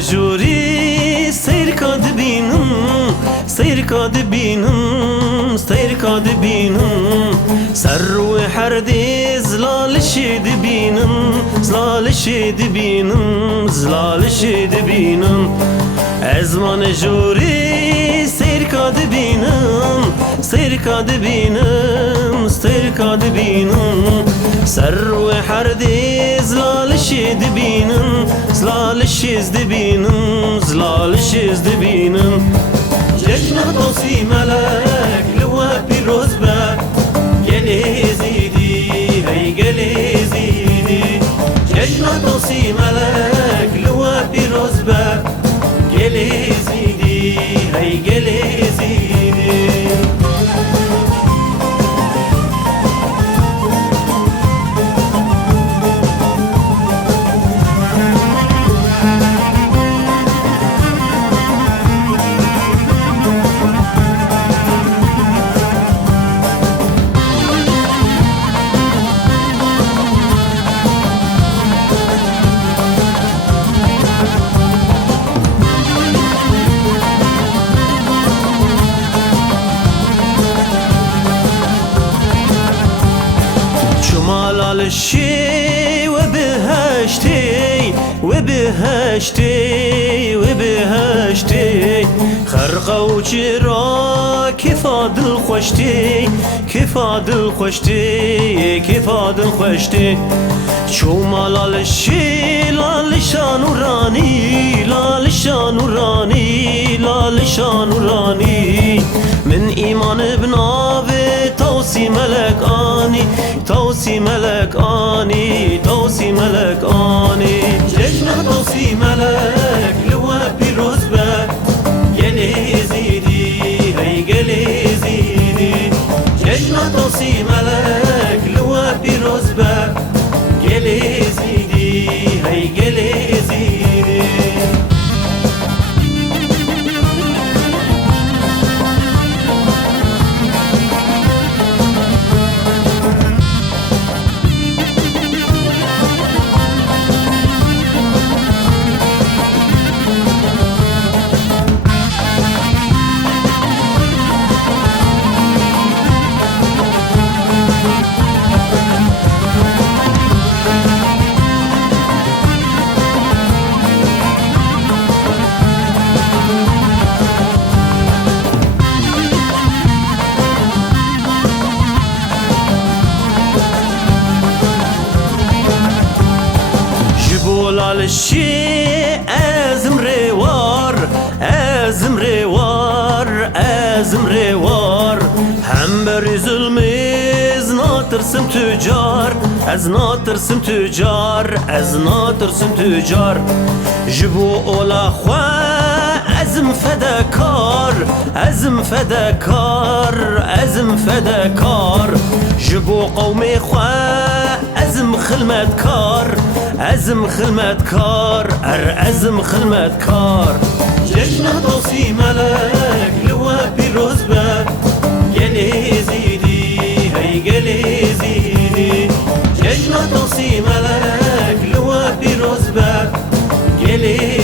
جوری سیر کد بینم سیر کد بینم سیر کد بینم سر روی هر دی زلال شد بینم زلال شد بینم زلال شد بینم از من جوری سیر کد بینم سیر کد بینم سیر کد بینم سر روی هر دی زلال شد بینم زلال شد بینم زلال شد بینم جشن توصي ملك لوا بيروز با قلي زيدي هي قلي زيدي جشن توصي ملك لوا بيروز با قلي زيدي هي قلي زيدي الشي وبهشتي وبهشتي وبهشتي خرقة وجرا كفاد الخشتي كفاد الخشتي كفاد الخشتي شو مال الشي لا لشان وراني لا لشان وراني لا لشان وراني من إيمان بنابي توصي ملك آني توصي ملك آني توصي ملك آني جشن توصي ملك لوا بيروز با قلي زيدي هي قلي زيدي جشن توصي ملك لوا بيروز با قلي زيدي هي قلي زيدي الشي ازم روار ازم روار ازم روار هم بر ظلمز ناترسم تجار از ناترسم تجار از ناترسم تجار جبو اولا خواه ازم فداكار ازم فداكار ازم فداكار جبو قومي خواه ازم خلمت كار ازم خلمت كار ازم خلمت كار جشن توصي ملك لوا بيروز با قلي زيدي هي قلي زيدي جشن توصي ملك لوا بيروز با قلي